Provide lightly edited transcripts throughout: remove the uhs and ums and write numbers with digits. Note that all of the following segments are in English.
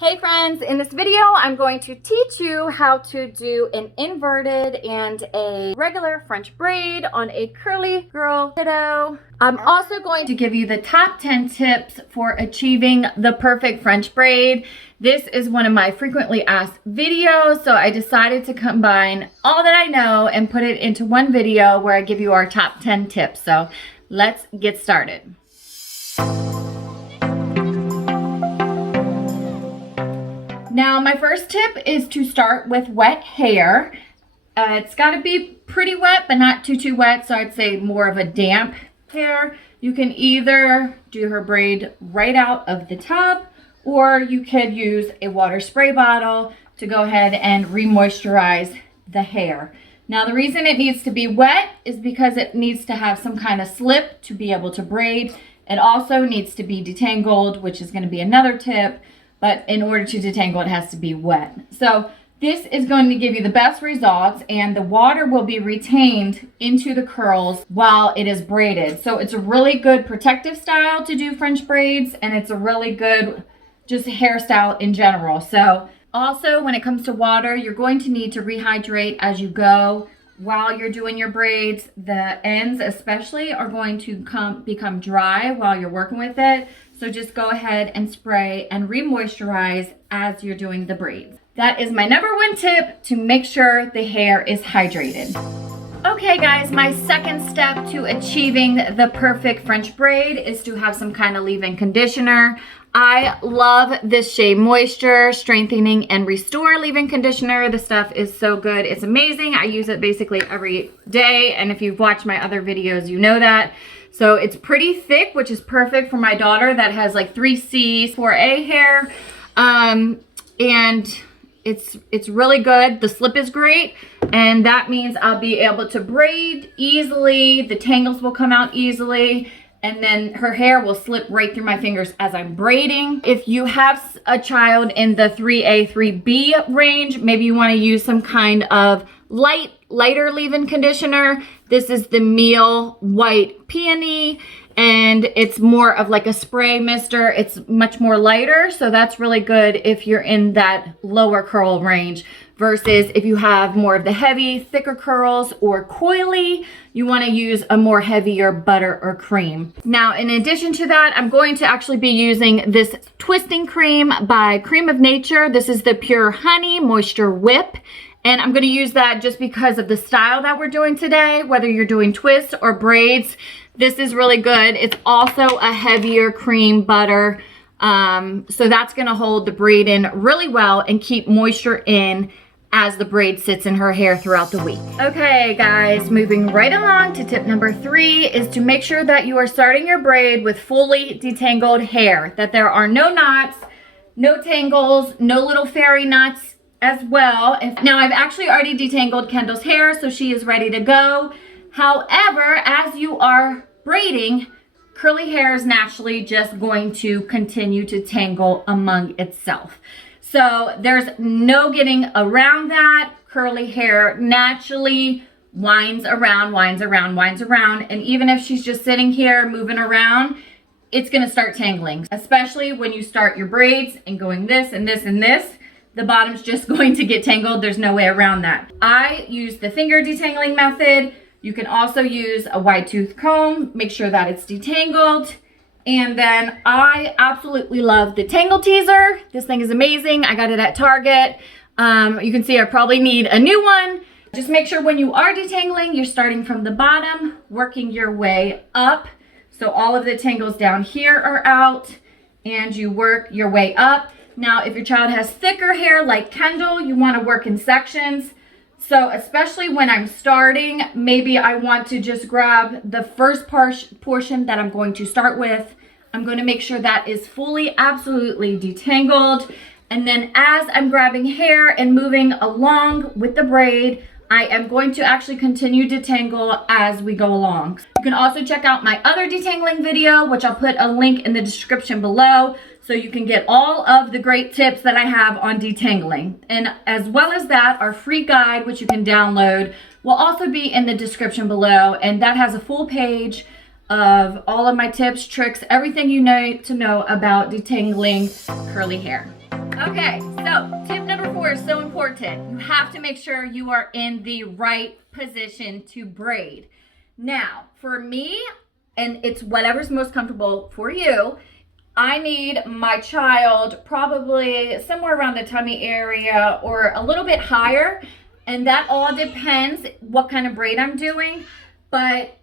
Hey friends, in this video I'm going to teach you how to do an inverted and a regular French braid on a curly girl kiddo. I'm also going to give you the top 10 tips for achieving the perfect French braid. This is one of my frequently asked videos, so I decided to combine all that I know and put it into one video where I give you our top 10 tips. So let's get started. Now, my first tip is to start with wet hair. It's got to be pretty wet, but not too wet, so I'd say more of a damp hair. You can either do her braid right out of the tub, or you could use a water spray bottle to go ahead and re-moisturize the hair. Now, the reason it needs to be wet is because it needs to have some kind of slip to be able to braid. It also needs to be detangled, which is going to be another tip. But in order to detangle, it has to be wet. So this is going to give you the best results, and the water will be retained into the curls while it is braided. So it's a really good protective style to do French braids, and it's a really good just hairstyle in general. So also when it comes to water, you're going to need to rehydrate as you go while you're doing your braids. The ends especially are going to become dry while you're working with it. So just go ahead and spray and re-moisturize as you're doing the braids. That is my #1 tip to make sure the hair is hydrated. Okay guys, my second step to achieving the perfect French braid is to have some kind of leave-in conditioner. I love this Shea Moisture Strengthening and Restore leave-in conditioner. The stuff is so good. It's amazing. I use it basically every day, and if you've watched my other videos, you know that. So it's pretty thick, which is perfect for my daughter that has like 3C, 4A hair. And it's really good. The slip is great, and that means I'll be able to braid easily. The tangles will come out easily, and then her hair will slip right through my fingers as I'm braiding. If you have a child in the 3A, 3B range, maybe you want to use some kind of lighter leave-in conditioner. This is the Meal White Peony, and it's more of like a spray mister. It's much more lighter, so that's really good if you're in that lower curl range, versus if you have more of the heavy, thicker curls or coily, you want to use a more heavier butter or cream. Now, in addition to that, I'm going to actually be using this twisting cream by Cream of Nature. This is the Pure Honey Moisture Whip. And I'm going to use that just because of the style that we're doing today, whether you're doing twists or braids. This is really good. It's also a heavier cream butter. So that's going to hold the braid in really well and keep moisture in as the braid sits in her hair throughout the week. Okay guys, moving right along to tip #3 is to make sure that you are starting your braid with fully detangled hair, that there are no knots, no tangles, no little fairy knots as well. Now I've actually already detangled Kendall's hair, so she is ready to go. However, as you are braiding, curly hair is naturally just going to continue to tangle among itself. So there's no getting around that. Curly hair naturally winds around, and even if she's just sitting here moving around, it's gonna start tangling, especially when you start your braids and going this and this and this. The bottom's just going to get tangled. There's no way around that. I use the finger detangling method. You can also use a wide tooth comb. Make sure that it's detangled. And then I absolutely love the Tangle Teaser. This thing is amazing. I got it at Target. You can see I probably need a new one. Just make sure when you are detangling, you're starting from the bottom, working your way up. So all of the tangles down here are out, and you work your way up. Now, if your child has thicker hair like Kendall, you want to work in sections. So especially when I'm starting, maybe I want to just grab the first portion that I'm going to start with. I'm going to make sure that is fully, absolutely detangled. And then as I'm grabbing hair and moving along with the braid, I am going to actually continue to detangle as we go along. You can also check out my other detangling video, which I'll put a link in the description below, so you can get all of the great tips that I have on detangling. And as well as that, our free guide, which you can download, will also be in the description below, and that has a full page of all of my tips, tricks, everything you need to know about detangling curly hair. Okay, so tip number 4 is so important. You have to make sure you are in the right position to braid. Now, for me, and it's whatever's most comfortable for you, I need my child probably somewhere around the tummy area or a little bit higher, and that all depends what kind of braid I'm doing. But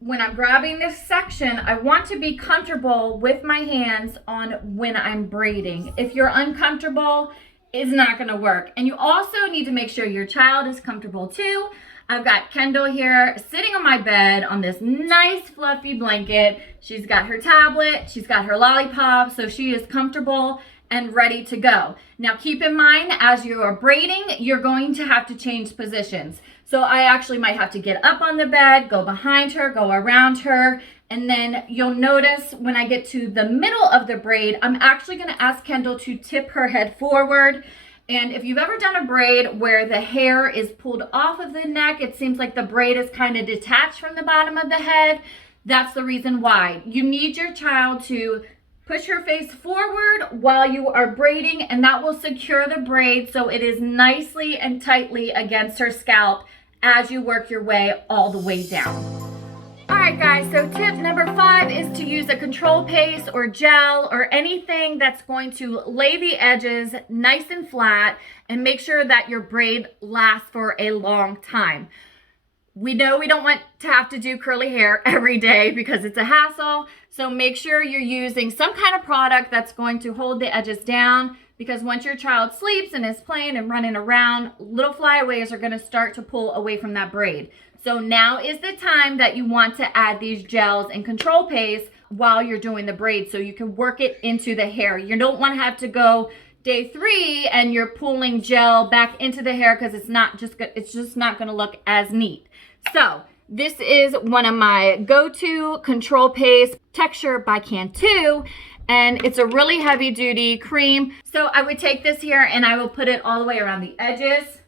when I'm grabbing this section, I want to be comfortable with my hands on when I'm braiding. If you're uncomfortable, it's not gonna work. And you also need to make sure your child is comfortable too. I've got Kendall here sitting on my bed on this nice fluffy blanket. She's got her tablet, she's got her lollipop, so she is comfortable and ready to go. Now keep in mind, as you are braiding, you're going to have to change positions. So I actually might have to get up on the bed, go behind her, go around her, and then you'll notice when I get to the middle of the braid, I'm actually gonna ask Kendall to tip her head forward. And if you've ever done a braid where the hair is pulled off of the neck, it seems like the braid is kind of detached from the bottom of the head. That's the reason why. You need your child to push her face forward while you are braiding, and that will secure the braid so it is nicely and tightly against her scalp as you work your way all the way down. All right, guys, so tip number 5 is to use a control paste or gel or anything that's going to lay the edges nice and flat and make sure that your braid lasts for a long time. We know we don't want to have to do curly hair every day because it's a hassle. So make sure you're using some kind of product that's going to hold the edges down, because once your child sleeps and is playing and running around, little flyaways are going to start to pull away from that braid. So now is the time that you want to add these gels and control paste while you're doing the braid so you can work it into the hair. You don't want to have to go day 3 and you're pulling gel back into the hair because it's just not going to look as neat. So this is one of my go-to control paste, Texture by Cantu, and it's a really heavy duty cream. So I would take this here and I will put it all the way around the edges.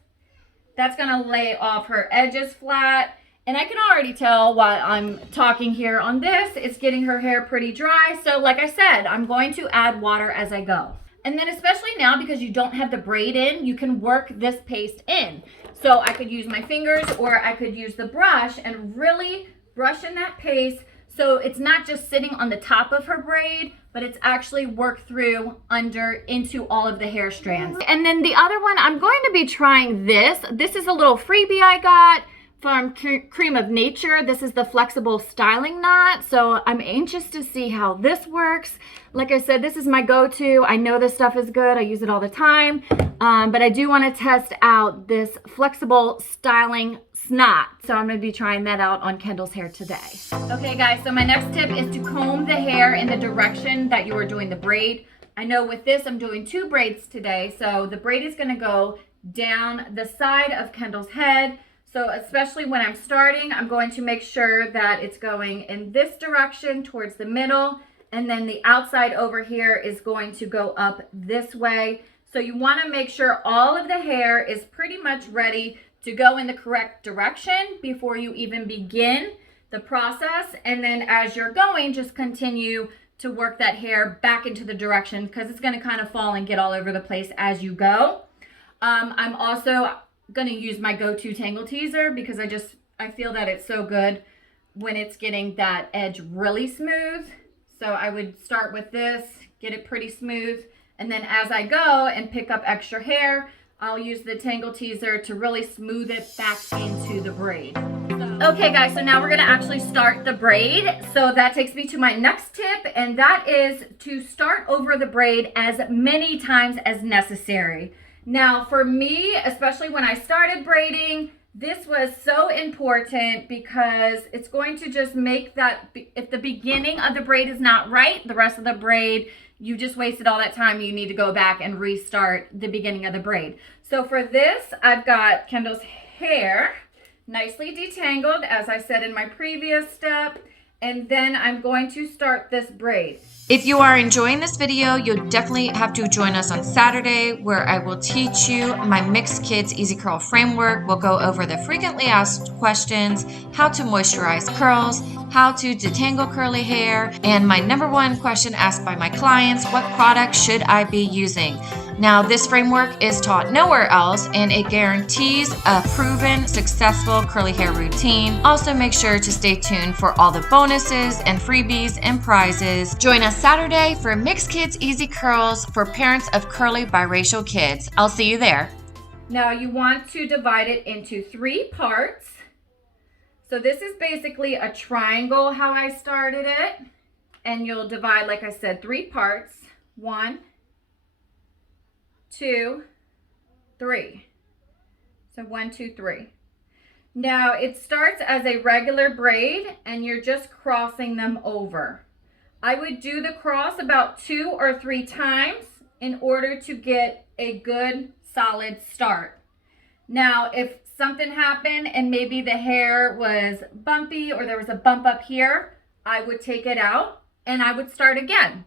That's gonna lay off her edges flat. And I can already tell while I'm talking here on this, it's getting her hair pretty dry. So like I said, I'm going to add water as I go. And then especially now, because you don't have the braid in, you can work this paste in. So I could use my fingers or I could use the brush and really brush in that paste so it's not just sitting on the top of her braid, but it's actually worked through under into all of the hair strands. And then the other one, I'm going to be trying this. This is a little freebie I got from Cream of Nature. This is the flexible styling knot. So I'm anxious to see how this works. Like I said, this is my go-to. I know this stuff is good. I use it all the time. But I do want to test out this flexible styling knot. So I'm going to be trying that out on Kendall's hair today. Okay guys, so my next tip is to comb the hair in the direction that you are doing the braid. I know with this, I'm doing 2 braids today. So the braid is going to go down the side of Kendall's head. So especially when I'm starting, I'm going to make sure that it's going in this direction towards the middle. And then the outside over here is going to go up this way. So you want to make sure all of the hair is pretty much ready to go in the correct direction before you even begin the process. And then as you're going, just continue to work that hair back into the direction because it's going to kind of fall and get all over the place as you go. I'm also going to use my go-to tangle teaser because I feel that it's so good when it's getting that edge really smooth. So I would start with this, get it pretty smooth, and then as I go and pick up extra hair, I'll use the tangle teaser to really smooth it back into the braid. Okay guys, so now we're gonna actually start the braid. So that takes me to my next tip, and that is to start over the braid as many times as necessary. Now for me, especially when I started braiding, this was so important because it's going to just make that, if the beginning of the braid is not right, the rest of the braid, you just wasted all that time. You need to go back and restart the beginning of the braid. So for this, I've got Kendall's hair nicely detangled, as I said in my previous step, and then I'm going to start this braid. If you are enjoying this video, you'll definitely have to join us on Saturday, where I will teach you my Mixed Kids Easy Curl framework. We'll go over the frequently asked questions, how to moisturize curls, how to detangle curly hair, and my number one question asked by my clients, what product should I be using? Now, this framework is taught nowhere else, and it guarantees a proven, successful curly hair routine. Also, make sure to stay tuned for all the bonuses and freebies and prizes. Join us Saturday for Mixed Kids Easy Curls for parents of curly biracial kids. I'll see you there. Now you want to divide it into 3 parts. So this is basically a triangle how I started it. And you'll divide, like I said, 3 parts. 1, 2, 3. So 1, 2, 3. Now it starts as a regular braid and you're just crossing them over. I would do the cross about 2 or 3 times in order to get a good solid start. Now if something happened and maybe the hair was bumpy or there was a bump up here, I would take it out and I would start again.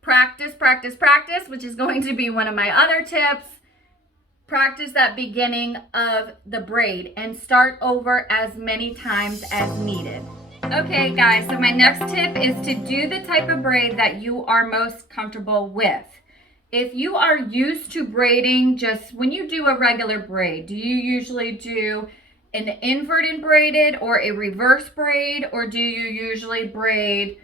Practice, practice, practice, which is going to be one of my other tips. Practice that beginning of the braid and start over as many times as needed. Okay guys, so my next tip is to do the type of braid that you are most comfortable with. If you are used to braiding, just when you do a regular braid, do you usually do an inverted braided or a reverse braid, or do you usually braid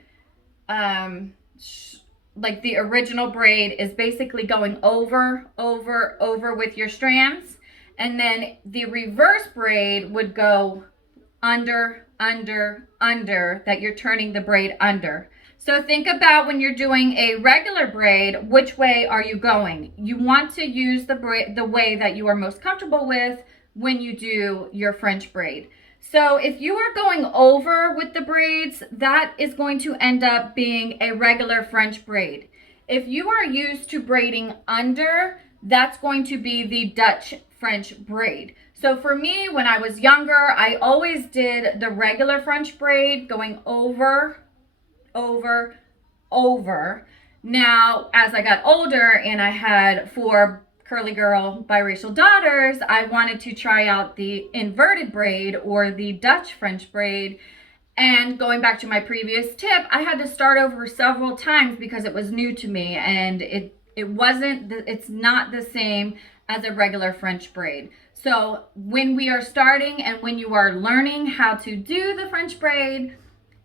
like the original braid is basically going over with your strands, and then the reverse braid would go under, that you're turning the braid under. So think about when you're doing a regular braid, which way are you going? You want to use the way that you are most comfortable with when you do your French braid. So if you are going over with the braids, that is going to end up being a regular French braid. If you are used to braiding under, that's going to be the Dutch French braid. So for me, when I was younger, I always did the regular French braid going over. Now, as I got older and I had 4 curly girl biracial daughters, I wanted to try out the inverted braid or the Dutch French braid. And going back to my previous tip, I had to start over several times because it was new to me, and it's not the same as a regular French braid. So when we are starting and when you are learning how to do the French braid,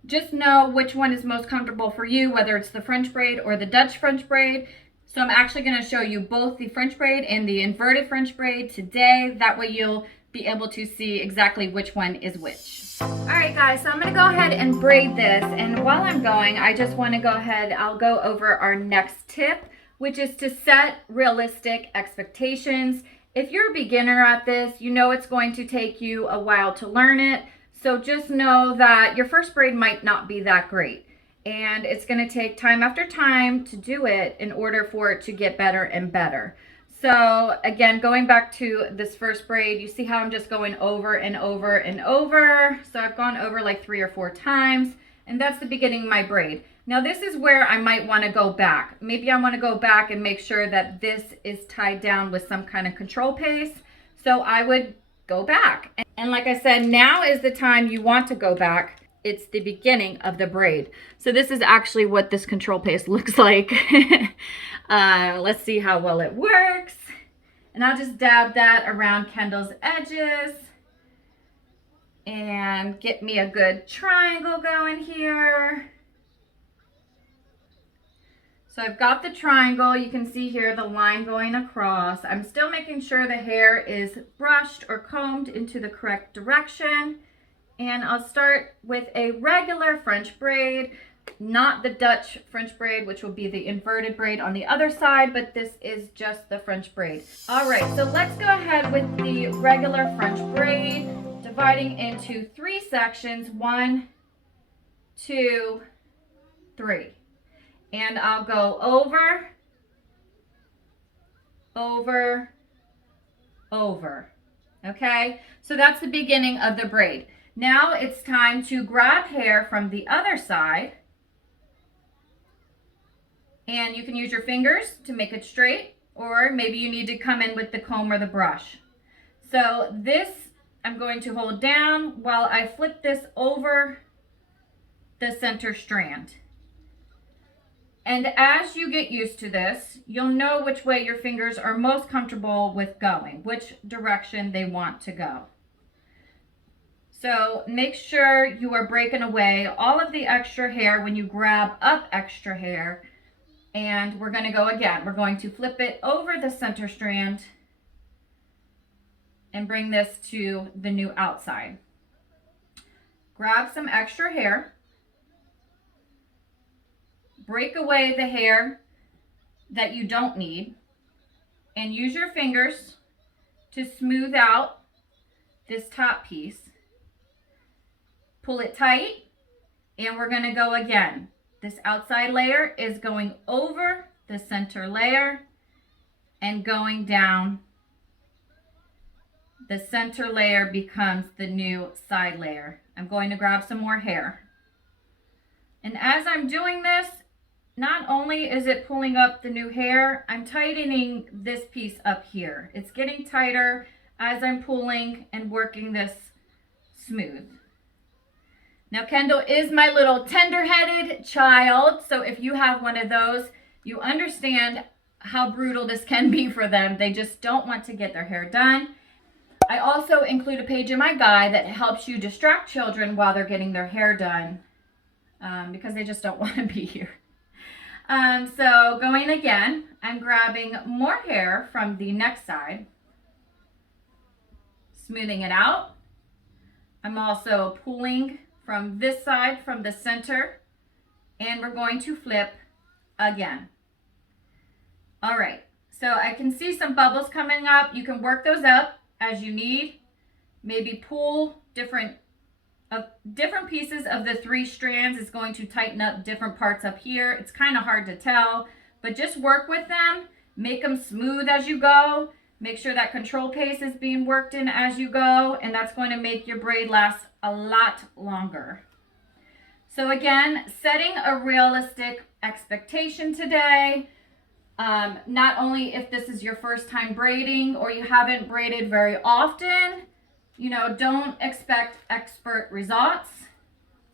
just know which one is most comfortable for you, whether it's the French braid or the Dutch French braid. So I'm actually going to show you both the French braid and the inverted French braid today. That way you'll be able to see exactly which one is which. All right guys, so I'm going to go ahead and braid this, and while I'm going, I just want to go ahead, I'll go over our next tip, which is to set realistic expectations. If you're a beginner at this, you know it's going to take you a while to learn it. So just know that your first braid might not be that great, and it's going to take time after time to do it in order for it to get better and better. So again, going back to this first braid, you see how I'm just going over and over and over. So I've gone over like 3 or 4 times, and that's the beginning of my braid. Now this is where I might want to go back. Maybe I want to go back and make sure that this is tied down with some kind of control paste. So I would go back. And like I said, now is the time you want to go back. It's the beginning of the braid. So this is actually what this control paste looks like. Let's see how well it works. And I'll just dab that around Kendall's edges and get me a good triangle going here. So I've got the triangle. You can see here the line going across. I'm still making sure the hair is brushed or combed into the correct direction. And I'll start with a regular French braid, not the Dutch French braid, which will be the inverted braid on the other side, but this is just the French braid. All right, so let's go ahead with the regular French braid, dividing into 3 sections, 1, 2, 3. And I'll go over, over, over. Okay, so that's the beginning of the braid. Now it's time to grab hair from the other side And you can use your fingers to make it straight, or maybe you need to come in with the comb or the brush. So this I'm going to hold down while I flip this over the center strand. And as you get used to this, you'll know which way your fingers are most comfortable with going, which direction they want to go. So make sure you are breaking away all of the extra hair when you grab up extra hair. And we're going to go again. We're going to flip it over the center strand and bring this to the new outside. Grab some extra hair. Break away the hair that you don't need and use your fingers to smooth out this top piece. Pull it tight and we're going to go again. This outside layer is going over the center layer and going down. The center layer becomes the new side layer. I'm going to grab some more hair. And as I'm doing this, not only is it pulling up the new hair, I'm tightening this piece up here. It's getting tighter as I'm pulling and working this smooth. Now, Kendall is my little tender-headed child, so if you have one of those, you understand how brutal this can be for them. They just don't want to get their hair done. I also include a page in my guide that helps you distract children while they're getting their hair done because they just don't want to be here. So going again, I'm grabbing more hair from the next side, smoothing it out. I'm also pulling from this side, from the center, and we're going to flip again. All right, so I can see some bubbles coming up. You can work those up as you need. Maybe pull different pieces of the 3 strands. Is going to tighten up different parts up here. It's kind of hard to tell, but just work with them. Make them smooth as you go. Make sure that control pace is being worked in as you go, and that's going to make your braid last a lot longer. So again, setting a realistic expectation today. Not only if this is your first time braiding or you haven't braided very often, you know, don't expect expert results.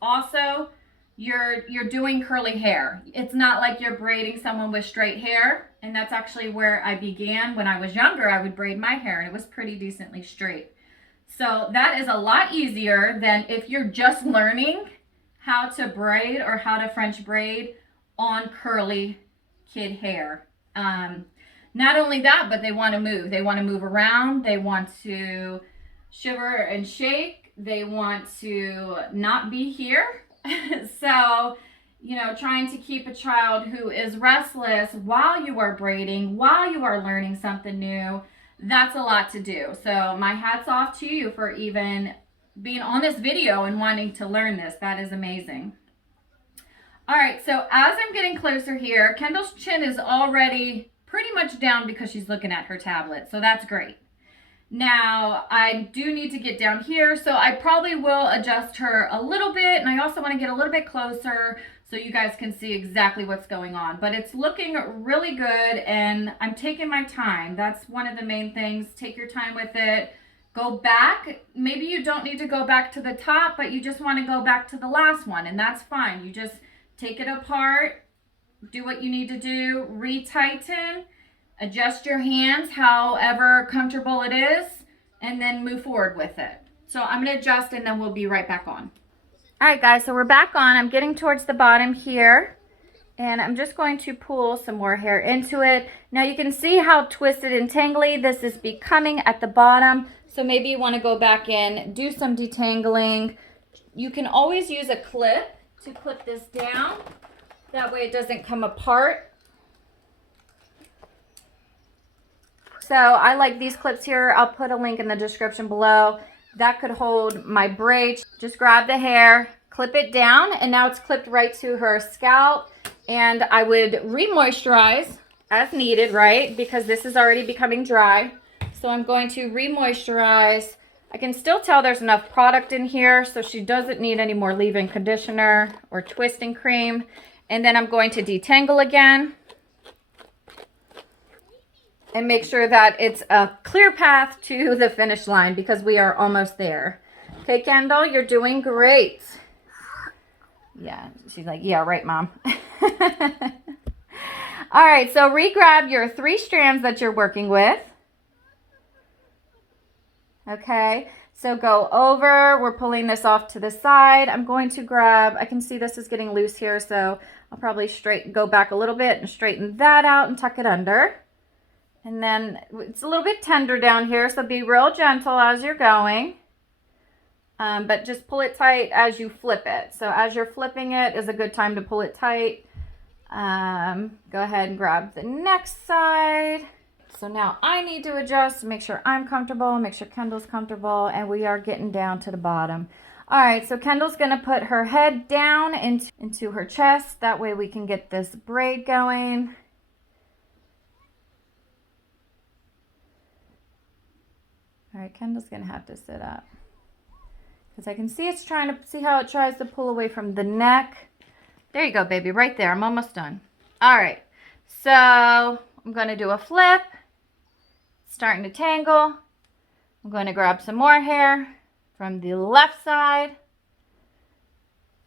Also, you're doing curly hair. It's not like you're braiding someone with straight hair, and that's actually where I began. When I was younger, I would braid my hair and it was pretty decently straight. So that is a lot easier than if you're just learning how to braid or how to French braid on curly kid hair. Not only that, but they want to move. They want to move around. They want to shiver and shake. They want to not be here. So, you know, trying to keep a child who is restless while you are braiding, while you are learning something new, that's a lot to do. So my hat's off to you for even being on this video and wanting to learn this. That is amazing. All right, so as I'm getting closer here, Kendall's chin is already pretty much down because she's looking at her tablet. So that's great. Now, I do need to get down here, so I probably will adjust her a little bit, and I also want to get a little bit closer so you guys can see exactly what's going on. But it's looking really good, and I'm taking my time. That's one of the main things. Take your time with it. Go back. Maybe you don't need to go back to the top, but you just want to go back to the last one, and that's fine. You just take it apart, do what you need to do, retighten, adjust your hands however comfortable it is, and then move forward with it. So I'm going to adjust and then we'll be right back on. All right, guys, so we're back on. I'm getting towards the bottom here, and I'm just going to pull some more hair into it. Now you can see how twisted and tangly this is becoming at the bottom. So maybe you want to go back in, do some detangling. You can always use a clip to clip this down. That way it doesn't come apart. So I like these clips here. I'll put a link in the description below. That could hold my braid. Just grab the hair, clip it down, and now it's clipped right to her scalp. And I would re-moisturize as needed, right? Because this is already becoming dry. So I'm going to re-moisturize. I can still tell there's enough product in here, so she doesn't need any more leave-in conditioner or twisting cream. And then I'm going to detangle again. and make sure that it's a clear path to the finish line because we are almost there. Okay, Kendall, you're doing great. Yeah, she's like, yeah, right, Mom. All right, so re-grab your 3 strands that you're working with. Okay, so go over. We're pulling this off to the side. I'm going to grab, I can see this is getting loose here, so I'll probably go back a little bit and straighten that out and tuck it under. And then it's a little bit tender down here, so be real gentle as you're going. But just pull it tight as you flip it. So as you're flipping it is a good time to pull it tight. Go ahead and grab the next side. So now I need to adjust to make sure I'm comfortable, make sure Kendall's comfortable, and we are getting down to the bottom. All right, so Kendall's gonna put her head down into her chest. That way we can get this braid going. All right, Kendall's gonna have to sit up because I can see it's trying to see how it tries to pull away from the neck. There you go, baby, right there. I'm almost done. All right, so I'm gonna do a flip. Starting to tangle. I'm going to grab some more hair from the left side.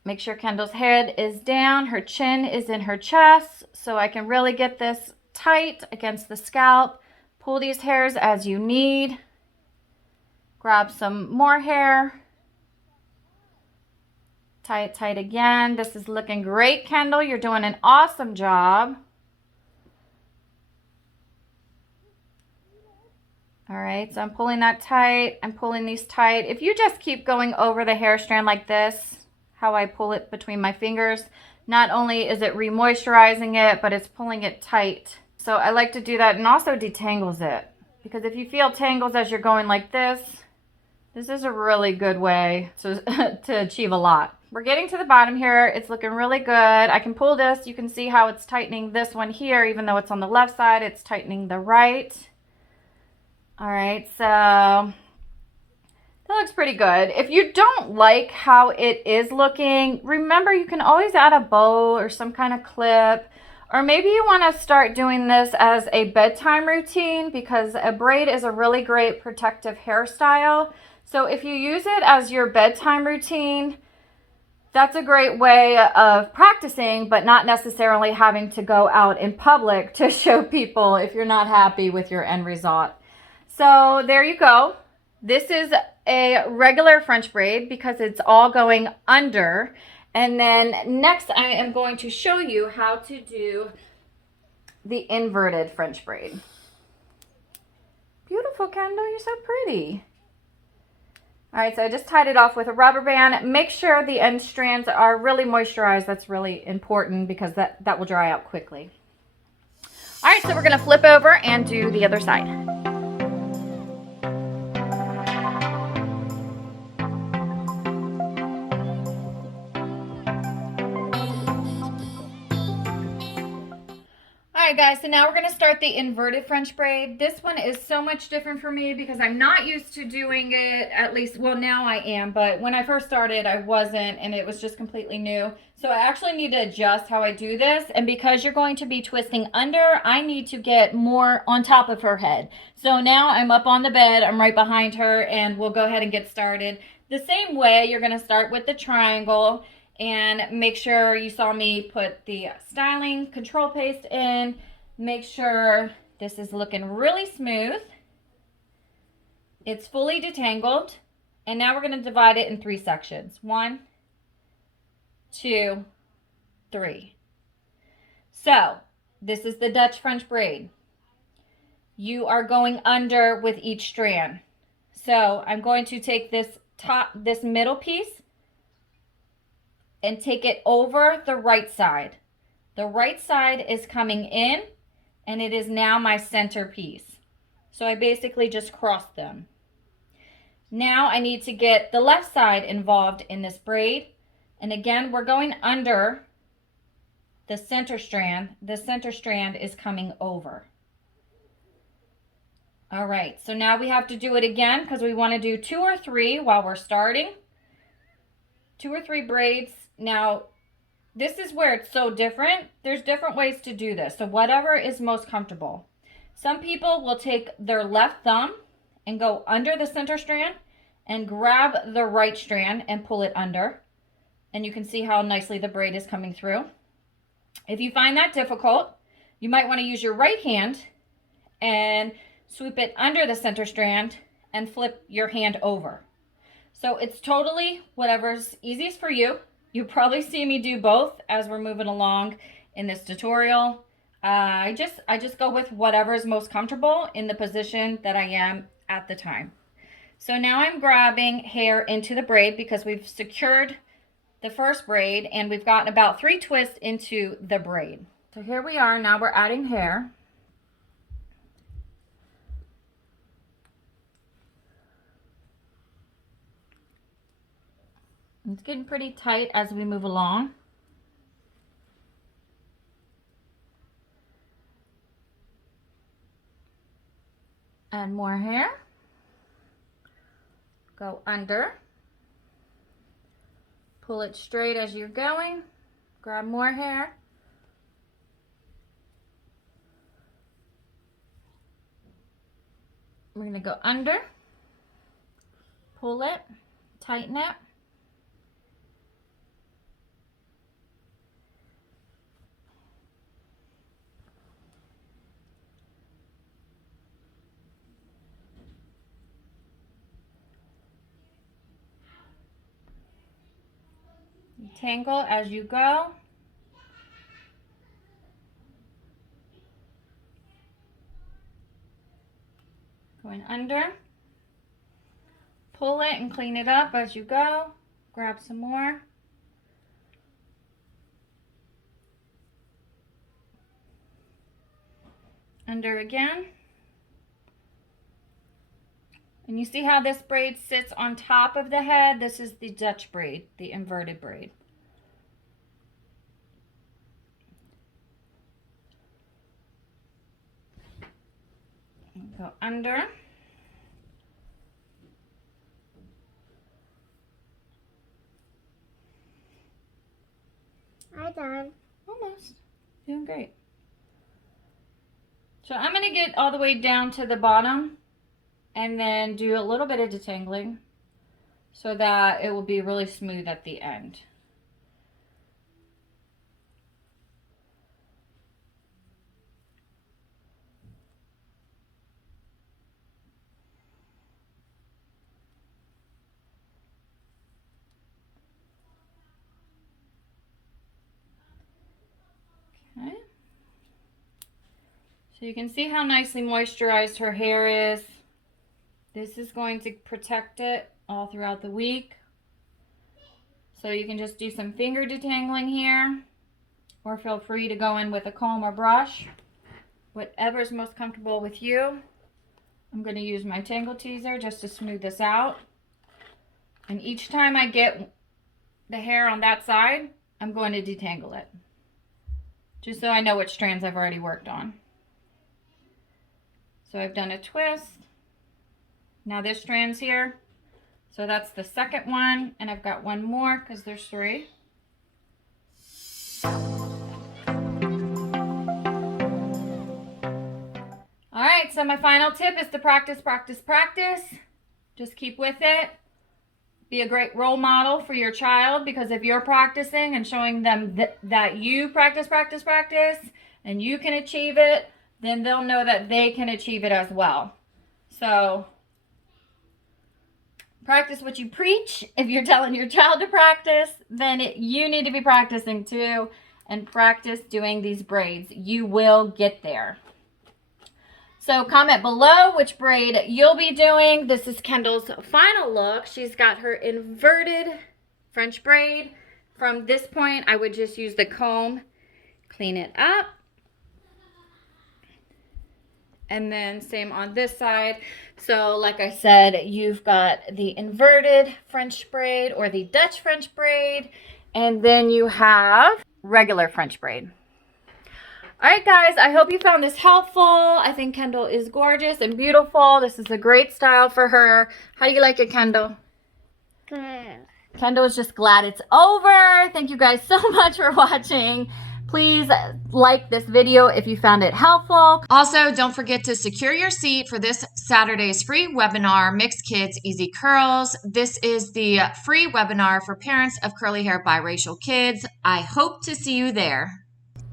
Make sure Kendall's head is down, her chin is in her chest, so I can really get this tight against the scalp. Pull these hairs as you need. Grab some more hair. Tie it tight again. This is looking great, Kendall. You're doing an awesome job. All right, so I'm pulling that tight. I'm pulling these tight. If you just keep going over the hair strand like this, how I pull it between my fingers, not only is it re-moisturizing it, but it's pulling it tight. So I like to do that, and also detangles it. Because if you feel tangles as you're going like this is a really good way to achieve a lot. We're getting to the bottom here. It's looking really good. I can pull this. You can see how it's tightening this one here, even though it's on the left side, it's tightening the right. All right, so that looks pretty good. If you don't like how it is looking, remember you can always add a bow or some kind of clip, or maybe you want to start doing this as a bedtime routine because a braid is a really great protective hairstyle. So if you use it as your bedtime routine, that's a great way of practicing, but not necessarily having to go out in public to show people if you're not happy with your end result. So there you go. This is a regular French braid because it's all going under. And then next I am going to show you how to do the inverted French braid. Beautiful, Kendall, you're so pretty. All right, so I just tied it off with a rubber band. Make sure the end strands are really moisturized. That's really important because that will dry out quickly. All right, so we're gonna flip over and do the other side. Alright guys, so now we're going to start the inverted French braid. This one is so much different for me because I'm not used to doing it, at least, well now I am, but when I first started I wasn't, and it was just completely new. So I actually need to adjust how I do this, and because you're going to be twisting under, I need to get more on top of her head. So now I'm up on the bed, I'm right behind her, and we'll go ahead and get started. The same way, you're going to start with the triangle. And make sure you saw me put the styling control paste in. Make sure this is looking really smooth. It's fully detangled. And now we're going to divide it in 3 sections. 1, 2, 3. So this is the Dutch French braid. You are going under with each strand. So I'm going to take this middle piece and take it over the right side. The right side is coming in, and it is now my center piece. So I basically just crossed them. Now I need to get the left side involved in this braid. And again, we're going under the center strand. The center strand is coming over. All right, so now we have to do it again because we want to do 2 or 3 while we're starting. 2 or 3 braids. Now, this is where it's so different. There's different ways to do this. So whatever is most comfortable. Some people will take their left thumb and go under the center strand and grab the right strand and pull it under. And you can see how nicely the braid is coming through. If you find that difficult, you might want to use your right hand and sweep it under the center strand and flip your hand over. So it's totally whatever's easiest for you. You probably see me do both as we're moving along in this tutorial. I just go with whatever is most comfortable in the position that I am at the time. So now I'm grabbing hair into the braid because we've secured the first braid and we've gotten about 3 twists into the braid. So here we are, now we're adding hair. It's getting pretty tight as we move along. Add more hair. Go under. Pull it straight as you're going. Grab more hair. We're going to go under. Pull it. Tighten it. Tangle as you go. Going under. Pull it and clean it up as you go. Grab some more. Under again. And you see how this braid sits on top of the head? This is the Dutch braid, the inverted braid. Go under. I'm done. Almost. Doing great. So I'm going to get all the way down to the bottom and then do a little bit of detangling so that it will be really smooth at the end. Okay. So you can see how nicely moisturized her hair is. This is going to protect it all throughout the week. So you can just do some finger detangling here, or feel free to go in with a comb or brush, whatever is most comfortable with you. I'm going to use my tangle teaser just to smooth this out. And each time I get the hair on that side, I'm going to detangle it, just so I know which strands I've already worked on. So I've done a twist. Now this strand's here. So that's the second one, and I've got one more because there's 3. All right, so my final tip is to practice, practice, practice. Just keep with it. Be a great role model for your child, because if you're practicing and showing them that you practice, practice, practice, and you can achieve it, then they'll know that they can achieve it as well. So practice what you preach. If you're telling your child to practice, then you need to be practicing too, and practice doing these braids. You will get there. So comment below which braid you'll be doing. This is Kendall's final look. She's got her inverted French braid. From this point, I would just use the comb, clean it up. And then same on this side. So like I said, you've got the inverted French braid or the Dutch French braid, and then you have regular French braid. All right, guys, I hope you found this helpful. I think Kendall is gorgeous and beautiful. This is a great style for her. How do you like it, Kendall? Good. Kendall is just glad it's over. Thank you guys so much for watching. Please like this video if you found it helpful. Also, don't forget to secure your seat for this Saturday's free webinar, Mixed Kids Easy Curls. This is the free webinar for parents of curly hair biracial kids. I hope to see you there.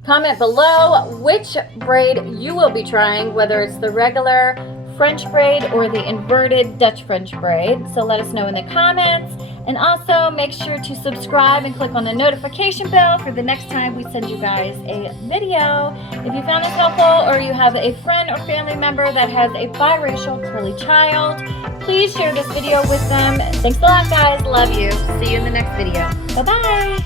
Comment below which braid you will be trying, whether it's the regular French braid or the inverted Dutch French braid. So let us know in the comments. And also make sure to subscribe and click on the notification bell for the next time we send you guys a video. If you found this helpful or you have a friend or family member that has a biracial curly child, please share this video with them. Thanks a lot, guys. Love you. See you in the next video. Bye-bye.